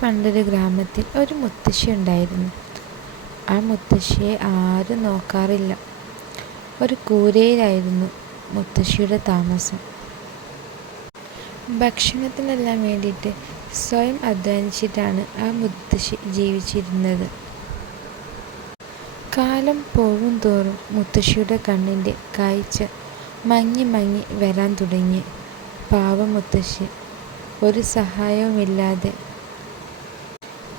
പണ്ടൊരു ഗ്രാമത്തിൽ ഒരു മുത്തശ്ശി ഉണ്ടായിരുന്നു. ആ മുത്തശ്ശിയെ ആരും നോക്കാറില്ല. ഒരു കൂരയിലായിരുന്നു മുത്തശ്ശിയുടെ താമസം. ഭക്ഷണത്തിനെല്ലാം വേണ്ടിയിട്ട് സ്വയം അധ്വാനിച്ചിട്ടാണ് ആ മുത്തശ്ശി ജീവിച്ചിരുന്നത്. കാലം പോകും തോറും മുത്തശ്ശിയുടെ കണ്ണിൻ്റെ കാഴ്ച മങ്ങി വരാൻ തുടങ്ങി. പാവം മുത്തശ്ശി ഒരു സഹായവുമില്ലാതെ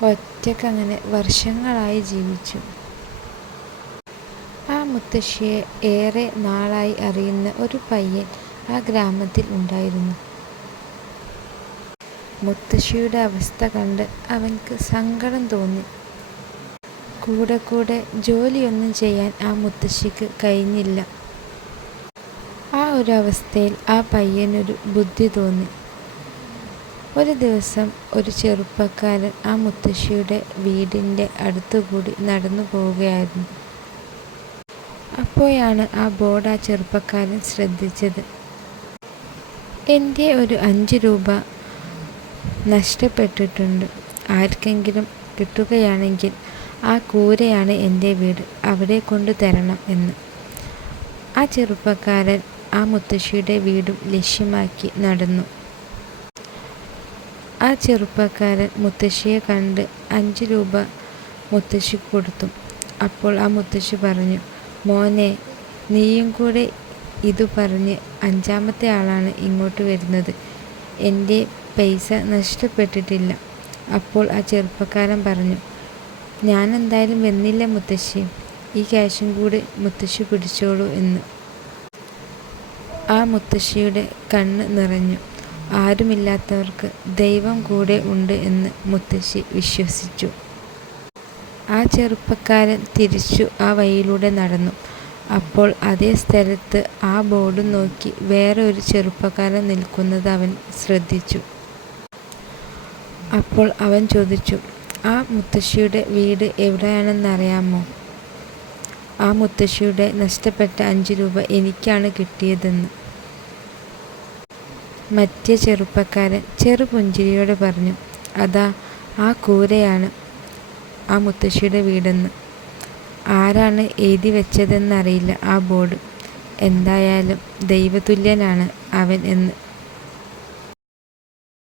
ഒറ്റക്കങ്ങനെ വർഷങ്ങളായി ജീവിച്ചു. ആ മുത്തശ്ശിയെ ഏറെ നാളായി അറിയുന്ന ഒരു പയ്യൻ ആ ഗ്രാമത്തിൽ ഉണ്ടായിരുന്നു. മുത്തശ്ശിയുടെ അവസ്ഥ കണ്ട് അവൻക്ക് സങ്കടം തോന്നി. കൂടെ ജോലിയൊന്നും ചെയ്യാൻ ആ മുത്തശ്ശിക്ക് കഴിഞ്ഞില്ല. ആ ഒരു അവസ്ഥയിൽ ആ പയ്യനൊരു ബുദ്ധി തോന്നി. ഒരു ദിവസം ഒരു ചെറുപ്പക്കാരൻ ആ മുത്തശ്ശിയുടെ വീടിൻ്റെ അടുത്തുകൂടി നടന്നു പോവുകയായിരുന്നു. അപ്പോഴാണ് ആ ബോർഡ് ആ ചെറുപ്പക്കാരൻ ശ്രദ്ധിച്ചത്. എൻ്റെ ഒരു 5 രൂപ നഷ്ടപ്പെട്ടിട്ടുണ്ട്. ആർക്കെങ്കിലും കിട്ടുകയാണെങ്കിൽ ആ കൂരയാണ് എൻ്റെ വീട്, അവിടെ കൊണ്ടു തരണം എന്ന്. ആ ചെറുപ്പക്കാരൻ ആ മുത്തശ്ശിയുടെ വീടും ലക്ഷ്യമാക്കി നടന്നു. ആ ചെറുപ്പക്കാരൻ മുത്തശ്ശിയെ കണ്ട് 5 രൂപ മുത്തശ്ശിക്ക് കൊടുത്തു. അപ്പോൾ ആ മുത്തശ്ശി പറഞ്ഞു, മോനെ, നീയും കൂടെ ഇതു പറഞ്ഞ് 5ാമത്തെ ആളാണ് ഇങ്ങോട്ട് വരുന്നത്. എൻ്റെ പൈസ നഷ്ടപ്പെട്ടിട്ടില്ല. അപ്പോൾ ആ ചെറുപ്പക്കാരൻ പറഞ്ഞു, ഞാനെന്തായാലും വന്നില്ല മുത്തശ്ശി, ഈ ക്യാഷും കൂടി മുത്തശ്ശി പിടിച്ചോളൂ എന്ന്. ആ മുത്തശ്ശിയുടെ കണ്ണ് നിറഞ്ഞു. ആരുമില്ലാത്തവർക്ക് ദൈവം കൂടെ ഉണ്ട് എന്ന് മുത്തശ്ശി വിശ്വസിച്ചു. ആ ചെറുപ്പക്കാരൻ തിരിച്ചു ആ വഴിയിലൂടെ നടന്നു. അപ്പോൾ അതേ സ്ഥലത്ത് ആ ബോർഡ് നോക്കി വേറെ ഒരു ചെറുപ്പക്കാരൻ നിൽക്കുന്നത് അവൻ ശ്രദ്ധിച്ചു. അപ്പോൾ അവൻ ചോദിച്ചു, ആ മുത്തശ്ശിയുടെ വീട് എവിടെയാണെന്നറിയാമോ? ആ മുത്തശ്ശിയുടെ നഷ്ടപ്പെട്ട 5 രൂപ എനിക്കാണ് കിട്ടിയതെന്ന്. മറ്റേ ചെറുപ്പക്കാരൻ ചെറുപുഞ്ചിരിയോടെ പറഞ്ഞു, അതാ ആ കൂരയാണ് ആ മുത്തശ്ശിയുടെ വീടെന്ന്. ആരാണ് എഴുതി വെച്ചതെന്നറിയില്ല ആ ബോർഡ്. എന്തായാലും ദൈവതുല്യനാണ് അവൻ എന്ന്